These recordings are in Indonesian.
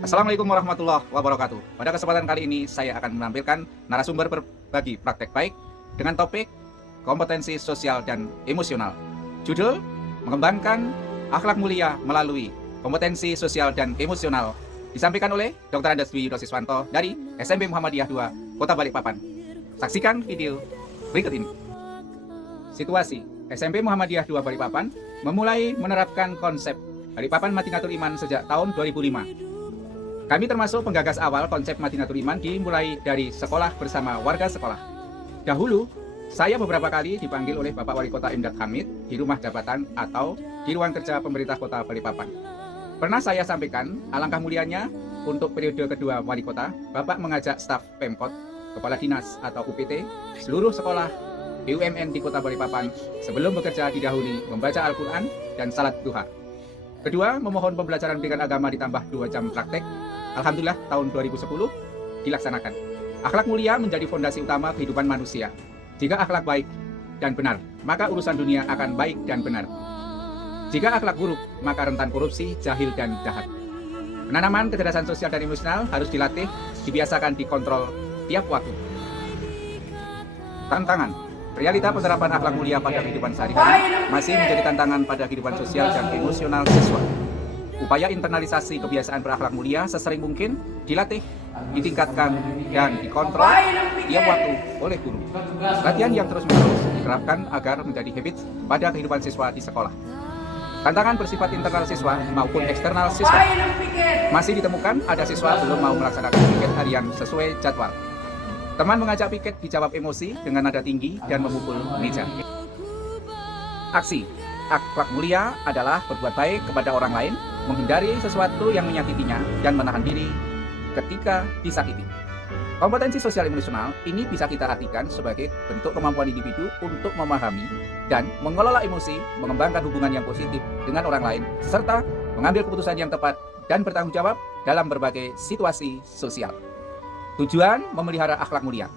Assalamualaikum warahmatullahi wabarakatuh. Pada kesempatan kali ini saya akan menampilkan narasumber berbagi praktek baik dengan topik kompetensi sosial dan emosional. Judul: Mengembangkan akhlak mulia melalui kompetensi sosial dan emosional. Disampaikan oleh Dr. Andes Dwi Yudhosiswanto dari SMP Muhammadiyah 2, Kota Balikpapan. Saksikan video berikut ini. Situasi: SMP Muhammadiyah 2 Balikpapan memulai menerapkan konsep Balikpapan Madinatul Iman sejak tahun 2005. Kami termasuk penggagas awal konsep Madinatul Iman dimulai dari sekolah bersama warga sekolah. Dahulu, saya beberapa kali dipanggil oleh Bapak Wali Kota Imdad Hamid di rumah jabatan atau di ruang kerja pemerintah Kota Balikpapan. Pernah saya sampaikan, alangkah mulianya untuk periode kedua Wali Kota, Bapak mengajak staf Pemkot, Kepala Dinas atau UPT, seluruh sekolah BUMN di Kota Balikpapan sebelum bekerja didahului membaca Al-Quran dan salat duha. Kedua, memohon pembelajaran pendidikan agama ditambah 2 jam praktek. Alhamdulillah tahun 2010 dilaksanakan. Akhlak mulia menjadi fondasi utama kehidupan manusia. Jika akhlak baik dan benar, maka urusan dunia akan baik dan benar. Jika akhlak buruk, maka rentan korupsi, jahil, dan jahat. Penanaman kecerdasan sosial dan emosional harus dilatih, dibiasakan, dikontrol tiap waktu. Tantangan: realita penerapan akhlak mulia pada kehidupan sehari-hari masih menjadi tantangan pada kehidupan sosial dan emosional siswa. Upaya internalisasi kebiasaan berakhlak mulia sesering mungkin dilatih, ditingkatkan, dan dikontrol tiap waktu oleh guru. Latihan yang terus-menerus diterapkan agar menjadi habit pada kehidupan siswa di sekolah. Tantangan bersifat internal siswa maupun eksternal siswa. Masih ditemukan ada siswa belum mau melaksanakan piket harian sesuai jadwal. Teman mengajak piket dijawab emosi dengan nada tinggi dan memukul meja. Aksi: akhlak mulia adalah berbuat baik kepada orang lain, menghindari sesuatu yang menyakitinya, dan menahan diri ketika disakiti. Kompetensi sosial emosional ini bisa kita artikan sebagai bentuk kemampuan individu untuk memahami dan mengelola emosi, mengembangkan hubungan yang positif dengan orang lain, serta mengambil keputusan yang tepat dan bertanggung jawab dalam berbagai situasi sosial. Tujuan: memelihara akhlak mulia.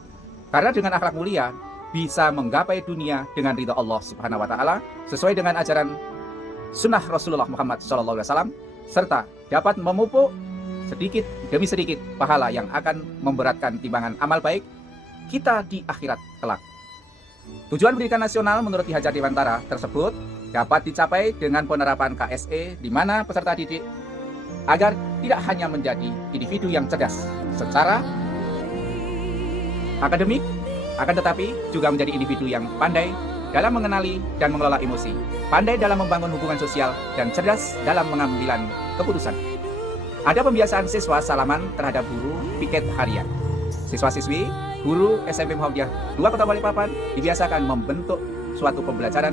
Karena dengan akhlak mulia bisa menggapai dunia dengan ridha Allah Subhanahu wa Ta'ala sesuai dengan ajaran sunnah Rasulullah Muhammad SAW, serta dapat memupuk sedikit demi sedikit pahala yang akan memberatkan timbangan amal baik kita di akhirat kelak. Tujuan pendidikan nasional menurut Ki Hajar Dewantara tersebut dapat dicapai dengan penerapan KSE di mana peserta didik agar tidak hanya menjadi individu yang cerdas secara akademik, akan tetapi juga menjadi individu yang pandai dalam mengenali dan mengelola emosi, pandai dalam membangun hubungan sosial, dan cerdas dalam mengambilan keputusan. Ada pembiasaan siswa salaman terhadap guru piket harian. Siswa-siswi guru SMP Muhammadiyah 2 Kota Balikpapan dibiasakan membentuk suatu pembelajaran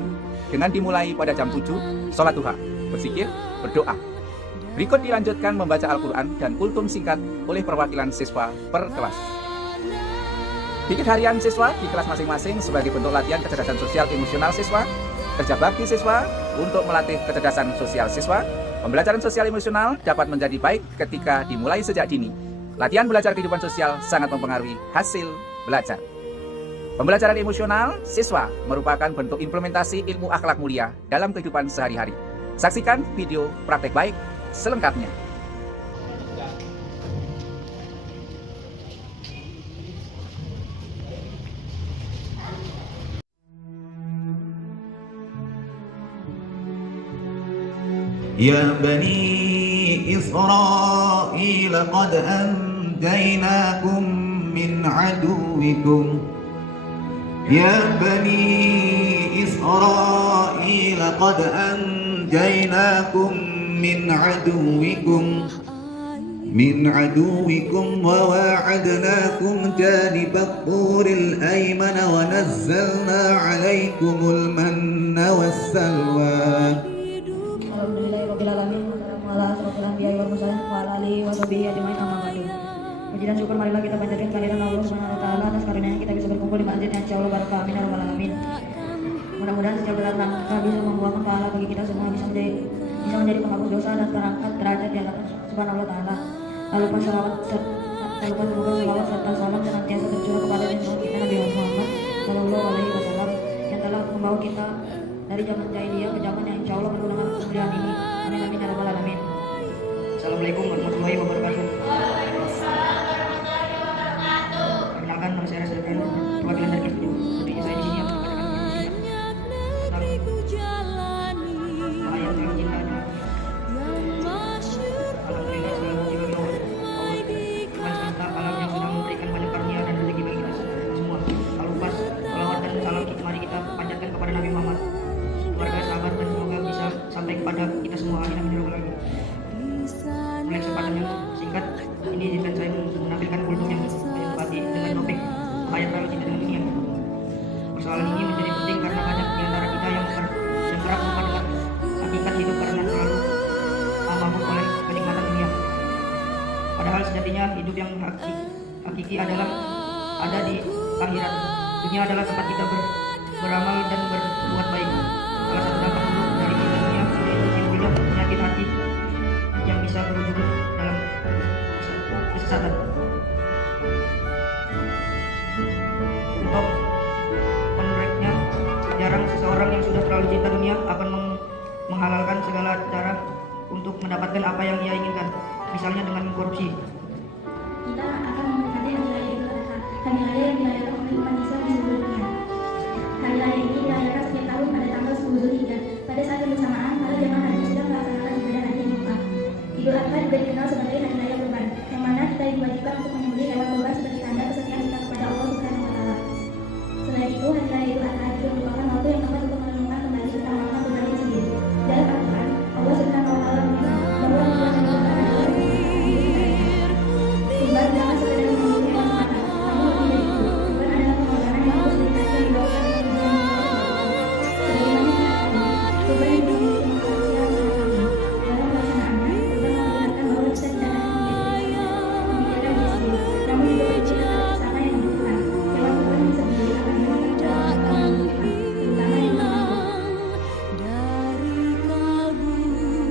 dengan dimulai pada jam 7, sholat duha, berzikir, berdoa. Berikut dilanjutkan membaca Al-Quran dan kultum singkat oleh perwakilan siswa per kelas. Piket harian siswa di kelas masing-masing sebagai bentuk latihan kecerdasan sosial emosional siswa, kerja bakti siswa untuk melatih kecerdasan sosial siswa. Pembelajaran sosial emosional dapat menjadi baik ketika dimulai sejak dini. Latihan belajar kehidupan sosial sangat mempengaruhi hasil belajar. Pembelajaran emosional siswa merupakan bentuk implementasi ilmu akhlak mulia dalam kehidupan sehari-hari. Saksikan video praktek baik selengkapnya. يا بني إسرائيل قد أنجيناكم من عدوكم يا بني إسرائيل قد أنجيناكم من عدوكم وواعدناكم جانب الطور الأيمن ونزلنا عليكم المن والسلوى. Puji dan syukur marilah kita panjatkan kehadiran Allah Subhanahu wa Ta'ala atas karunia kita bisa berkumpul di masjid yang jauh barakah. Amin ya rabbal alamin. Mudah-mudahan setiap berat langkah bisa membuahkan pahala bagi kita semua, bisa menjadi penghapus dosa dan terangkat derajat di hadapan Subhanahu wa Ta'ala. Lalu semoga salawat serta salam senantiasa tercurah kepada junjungan kita Nabi Muhammad Sallallahu Alaihi Wasallam yang telah membawa kita dari zaman jahiliyah ke zaman yang insya Allah penuh dengan kemuliaan ini. Amin amin ya rabbal alamin. Assalamualaikum warahmatullahi wabarakatuh. Perkenalkan, nama saya Rasul Ibrahim, perwakilan dari kelas 7. Seperti saya di sini akan membacakan ayat dalam cinta. Alhamdulillah segala puji bagi Allah, Tuhan semesta alam yang sudah memberikan banyak karunia dan rezeki bagi kita semua. Tak lupa salawat dan salam mari kita panjatkan kepada Nabi Muhammad, keluarga, sahabat, dan semoga bisa sampai kepada kita semua. Amin amin ya rabbal alamin. Mulai kesempatan yang singkat ini izinkan saya menampilkan kultum yang empati dengan topik ayat dalam cinta dengan dunia. Persoalan ini menjadi penting karena banyak di antara kita yang kerap lupa dengan hakikat hidup karena terlalu mabuk oleh kenikmatan dunia. Padahal sejatinya hidup yang hakiki adalah ada di akhirat. Dunia adalah tempat kita beramal dan berbuat baik. Salah satu dampak buruk dari dunia yaitu timbulnya penyakit hati yang bisa berujung dalam kesesatan. Untuk menereknya, jarang seseorang yang sudah terlalu cinta dunia akan menghalalkan segala cara untuk mendapatkan apa yang ia inginkan, misalnya dengan korupsi. Kita akan mendekati hari raya Idul Adha, hari raya yang dirayakan oleh umat Islam di seluruh dunia. Hari raya ini dirayakan setiap tahun pada tanggal 10 Zulhijjah. Pada saat yang bersamaan, para jemaah haji sedang melaksanakan ibadah haji di Mekah. Idul Adha juga dikenal sebagai hari raya kurban, yang mana kita diwajibkan untuk menyembelih hewan kurban sebagai tanda kesetiaan kita kepada Allah Subhanahu wa Ta'ala. Selain itu, hari raya Idul Adha juga merupakan waktu yang tepat untuk merenungkan kembali tentang makna kurban itu sendiri. Dalam Al-Quran, Allah Subhanahu wa Ta'ala menyebut bahwa kurban yang adalah kurban jangan sekedar menyembelih hewan semata, namun lebih dari itu, kurban adalah pengorbanan yang harus dikasih di bawah naungan Allah. Sebagaimana kita ketahui, kurban yang dimiliki manusia sangat tinggi. Dalam pelaksanaannya, kurban memperlihatkan bahwa kita tidak hanya memikirkan diri sendiri, namun juga berpikir terhadap sesama yang membutuhkan. Hewan kurban yang disembelih akan dimakan kepada orang yang membutuhkan,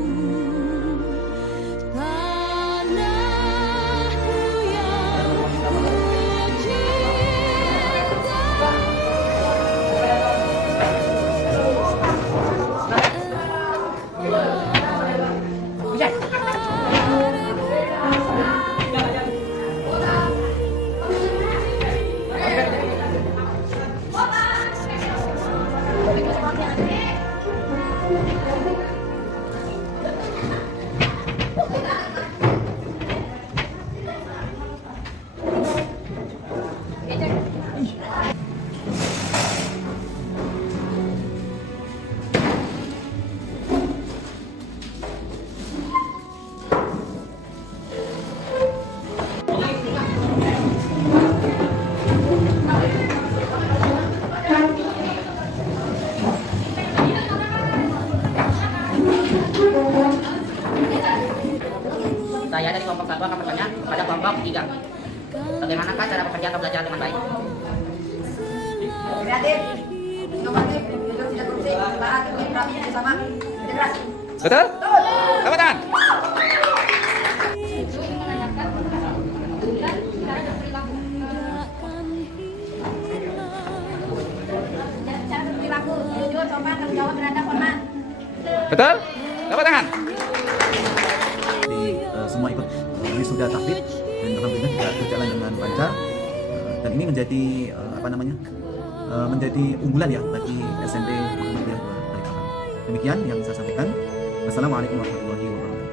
terutama yang mampu. Saya dari kelompok 1 akan bertanya pada kelompok 3. Bagaimanakah cara bekerja atau belajar dengan baik? Kreatif, inovatif, jujur, tidak korupsi, taat, rapi, bersama, integras. Betul? Tepuk tangan. Cara berperilaku, jujur, sopan, tanggung jawab, beradab, hormat. Betul? Tepuk tangan. Semua ikut wisuda tahfidz dan alhamdulillah juga berjalan dengan lancar. Dan ini menjadi menjadi unggulan ya bagi SMP Muhammadiyah 2 Balikpapan. Demikian yang saya sampaikan. Wassalamualaikum warahmatullahi wabarakatuh.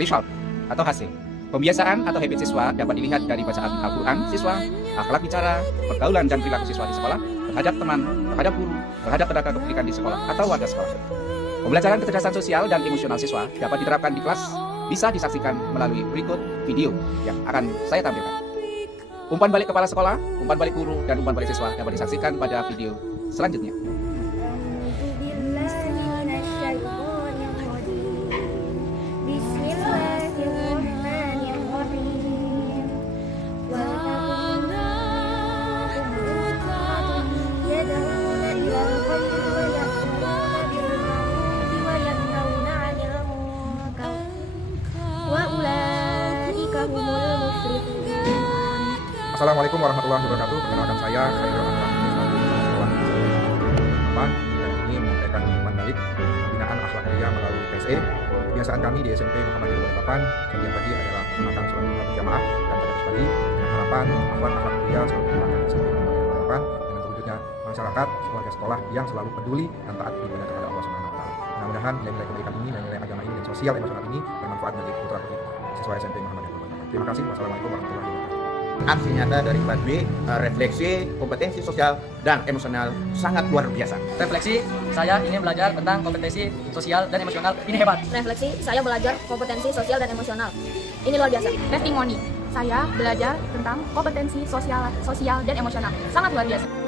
Result atau hasil. Pembiasaan atau habit siswa dapat dilihat dari bacaan Al-Quran siswa, akhlak bicara, pergaulan dan perilaku siswa di sekolah, terhadap teman, terhadap guru, terhadap tenaga kependidikan di sekolah atau warga sekolah. Pembelajaran kecerdasan sosial dan emosional siswa dapat diterapkan di kelas, bisa disaksikan melalui berikut video yang akan saya tampilkan. Umpan balik kepala sekolah, umpan balik guru, dan umpan balik siswa dapat disaksikan pada video selanjutnya. Assalamualaikum warahmatullahi wabarakatuh. Perkenalkan saya Khairul Anwar, sekolah dan ini menyampaikan umpan balik pembinaan akhlak mulia melalui PSE. Kebiasaan kami di SMP Muhammadiyah Balikpapan setiap pagi adalah melaksanakan sholat duha berjamaah dan tadarus pagi dengan harapan akhlak mulia selalu ditanamkan di SMP Muhammadiyah Balikpapan dengan terwujudnya masyarakat keluarga sekolah yang selalu peduli dan taat beribadah kepada Allah Subhanahu wa taala. Mudah-mudahan nilai-nilai kebaikan ini, nilai-nilai agama ini dan sosial emosional ini bermanfaat bagi putra-putri siswa SMP Muhammadiyah Balikpapan. Terima kasih. Wassalamualaikum warahmatullahi wabarakatuh. Aksi nyata dari Badwe, refleksi, kompetensi sosial, dan emosional sangat luar biasa. Refleksi, saya ingin belajar tentang kompetensi sosial dan emosional. Ini hebat. Refleksi, saya belajar kompetensi sosial dan emosional. Ini luar biasa. Testimoni, saya belajar tentang kompetensi sosial dan emosional. Sangat luar biasa.